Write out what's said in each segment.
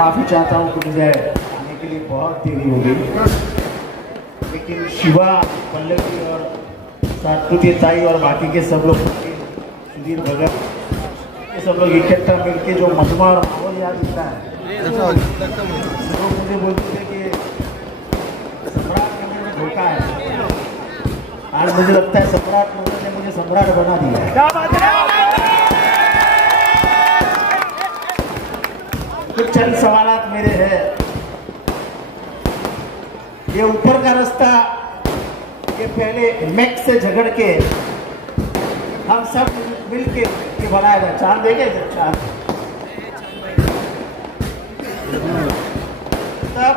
माफी चाहता हूँ कि मुझे आने के लिए बहुत देरी हो गई, लेकिन शिवा, पल्लवी और सातपुती ताई और बाकी के सब लोग, सुधीर भगत, ये सब लोग इकट्ठा मिलके जो मजमा और माहौल याद दिखता है, लोग मुझे बोलते थे कि सम्राट नगर में धोखा है। आज मुझे लगता है सम्राट नगर ने मुझे सम्राट बना दिया। कुछ चंद सवालात मेरे हैं। ये ऊपर का रास्ता, ये पहले मैक्स से झगड़ के हम सब मिलके ये बनाया था। चांद देखे चांद, तब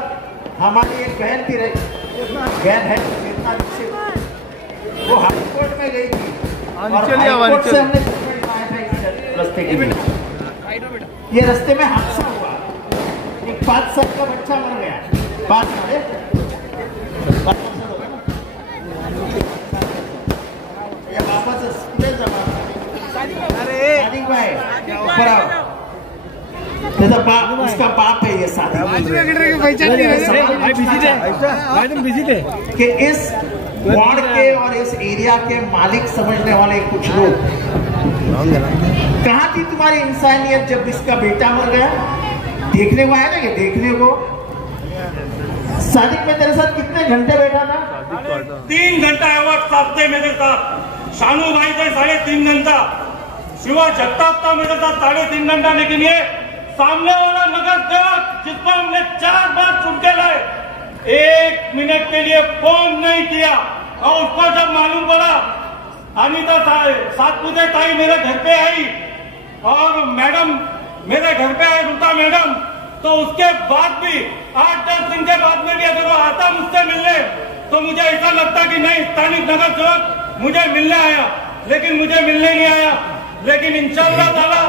हमारी एक बहन थी, बहन है चेतना दीक्षित, वो हाई कोर्ट में गई थी और हाई कोर्ट से हमने जजमेंट पाया था इस रास्ते के लिए। ये रास्ते में हादसा हुआ, एक 5 साल का बच्चा मर गया। 5 साल उसका बाप है ये साथी कि इस वार्ड के और इस एरिया के मालिक समझने वाले कुछ लोग, कहाँ थी तुम्हारी इंसानियत जब इसका बेटा मर गया? देखने को आया ना, कि देखने को। सादिक में तेरे साथ कितने घंटे बैठा था? 3 घंटा वक्त साथ मेरे साथ। शानू भाई थे 3.5 घंटा, शिवा जगताप था मेरे साथ 3.5 घंटा। लेकिन ये सामने वाला नगर सेवक जिस पर हमने 4 बार चुन के लाए, 1 मिनट के लिए फोन नहीं किया। और उसको जब मालूम पड़ा, अनिता सातपुते ताई मेरे घर पे आई और मैडम मेरे घर पे आई, ऋता मैडम, तो उसके बाद भी 8-10 दिन के बाद में भी अगर वो आता मुझसे मिलने, तो मुझे ऐसा लगता कि नहीं, स्थानिक नगर सेवक मुझे मिलने आया, लेकिन मुझे मिलने नहीं आया। लेकिन इंशाअल्लाह ताला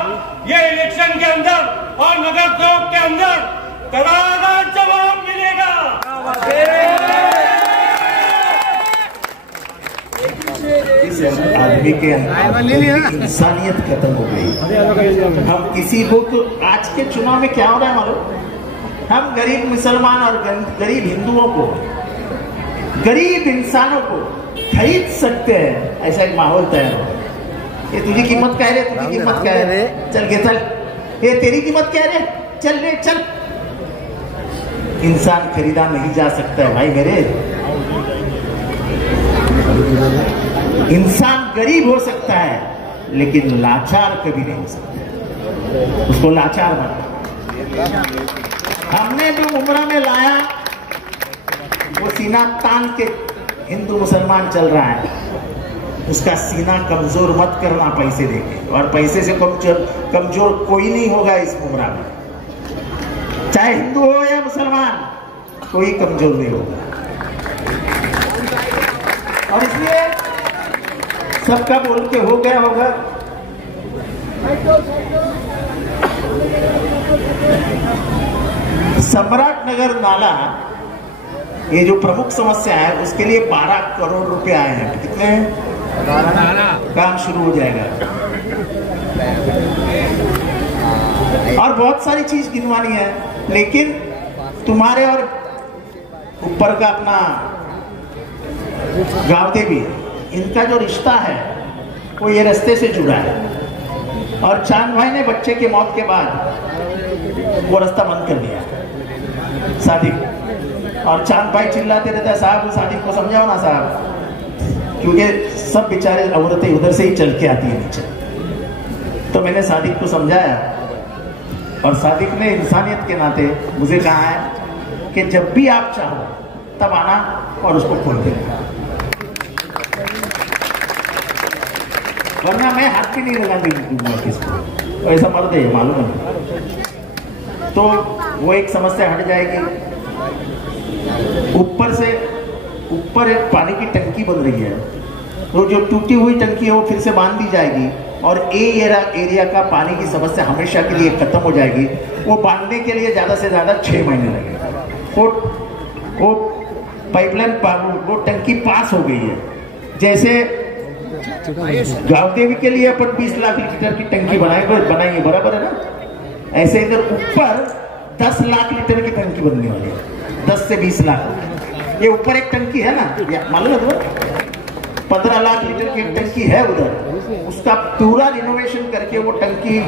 ये इलेक्शन के अंदर और नगर सेवक के अंदर करारा जवाब मिलेगा। इस आदमी के अंदर इंसानियत खत्म हो गई। हम किसी को, तो आज के चुनाव में क्या हो रहा है मालूम? हम गरीब मुसलमान और गरीब हिंदुओं को, गरीब इंसानों को खरीद सकते हैं, ऐसा एक माहौल तैयार हो। ये तुझी कीमत क्या है? तुझी कीमत क्या है? चल के चल, ये तेरी कीमत क्या है? चल रे चल। इंसान खरीदा नहीं जा सकता है भाई मेरे। इंसान गरीब हो सकता है, लेकिन लाचार कभी नहीं हो सकता। उसको लाचार बना। हमने जो उम्रा में लाया, वो सीना तान के हिंदू मुसलमान चल रहा है, उसका सीना कमजोर मत करना पैसे देके। और पैसे से कमजोर कोई नहीं होगा इस उम्रा में, चाहे हिंदू हो या मुसलमान, कोई कमजोर नहीं होगा। और इसलिए सबका बोल के हो गया होगा। सम्राट नगर नाला, ये जो प्रमुख समस्या है, उसके लिए 12 करोड़ रुपए आए हैं। कितने? 12। काम शुरू हो जाएगा। और बहुत सारी चीज गिनवानी है, लेकिन तुम्हारे और ऊपर का अपना गांव देवी, इनका जो रिश्ता है वो ये रास्ते से जुड़ा है। और चांद भाई ने बच्चे के मौत के बाद वो रास्ता बंद कर दिया सादिक। और चांद भाई चिल्लाते रहता है, साहब सादिक को समझाओ ना साहब, क्योंकि सब बेचारे औरतें उधर से ही चल के आती है नीचे। तो मैंने सादिक को समझाया, और सादिक ने इंसानियत के नाते मुझे कहा है कि जब भी आप चाहो तब आना और उसको खोल देना, वरना मैं हाथ भी नहीं लगा किसको। तो ऐसा मर्द है, मालूम है। तो वो एक समस्या हट जाएगी। ऊपर एक पानी की टंकी बन रही है, तो जो टूटी हुई टंकी है वो फिर से बांध दी जाएगी, और एरिया का पानी की समस्या हमेशा के लिए खत्म हो जाएगी। वो बांधने के लिए ज्यादा से ज्यादा 6 महीने लगेगा। वो पाइपलाइन, वो टंकी पास हो गई है। जैसे गांव देवी के लिए अपन 20 लाख लीटर की टंकी बनाएंगे, बराबर है ना? ऐसे इधर ऊपर 10 लाख लीटर की टंकी बनने वाली है, 10 से 20 लाख। ये ऊपर एक टंकी है ना, मालूम है तो 15 लाख लीटर की एक टंकी है उधर, उसका पूरा रिनोवेशन करके वो टंकी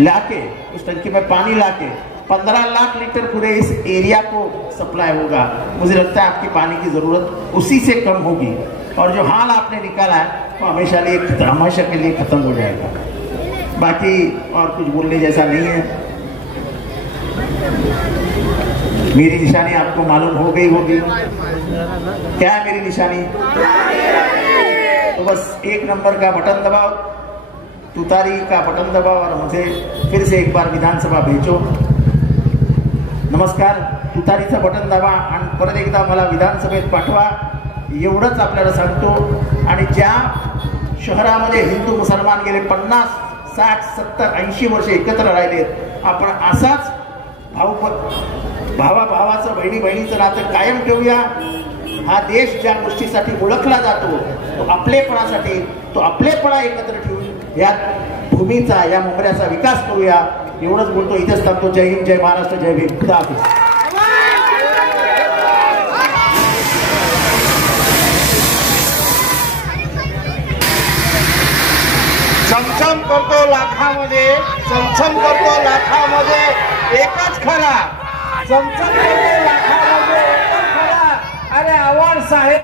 लाके, उस टंकी में पानी लाके 15 लाख लीटर पूरे इस एरिया को सप्लाई होगा। मुझे लगता है आपकी पानी की जरूरत उसी से कम होगी, और जो हाल आपने निकाला है वो हमेशा के लिए खत्म हो जाएगा। बाकी और कुछ बोलने जैसा नहीं है। मेरी निशानी आपको मालूम हो गई होगी, क्या है मेरी निशानी? तो बस 1 नंबर का बटन दबाओ, तुतारी का बटन दबाओ और मुझे फिर से एक बार विधानसभा भेजो। नमस्कार, तुतारीचं बटन दाबा आणि परत एकदा मला विधानसभेत पाठवा, एवढंच आपल्याला सांगतो। आणि ज्या शहरामध्ये हिंदू मुसलमान गेले 50, 60, 70, 80 वर्ष एकत्र राहिलेत, आपण असाच भावाचं बहिणीचं नातं कायम ठेवूया। हा देश ज्या गोष्टीसाठी ओळखला जातो तो आपलेपणासाठी, तो आपलेपणा एकत्र ठेवून या भूमीचा, या मुंबऱ्याचा विकास करूया। एवढंच बोलतो, इथेच थांबतो। जय हिंद, जय महाराष्ट्र, जय भीम, खुदा हाफिज। चमचम करतो लाखामध्ये, चमचम करतो लाखामध्ये एकच खरा, चमचम करतो लाखामध्ये एकच खरा। अरे आव्हाड साहेब